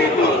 বিদ্যুৎ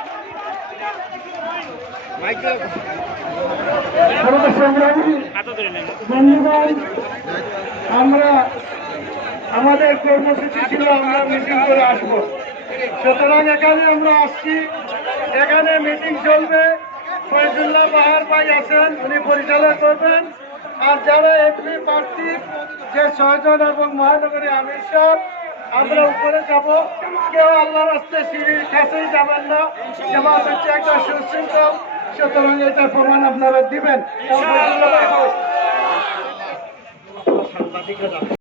আমরা আমাদের কর্মসূচি ছিল আমরা মিটিং করে আসব। সুতরাং এখানে আমরা আসছি। এখানে মিটিং চলবে। ফয়জুল্লাহ বাহার ভাই আছেন, উনি পরিচালনা করবেন। আর যারা এমপি প্রার্থী, যে ছয়জন এবং মহানগরী আমির সাহেব, আমরা উপরে যাব। কেউ আল্লাহ রাস্তে সিঁড়ির কাছেই যাবেন না। হচ্ছে একটা সুশৃঙ্খল সুতরাং এটার প্রমাণ আপনারা দিবেন।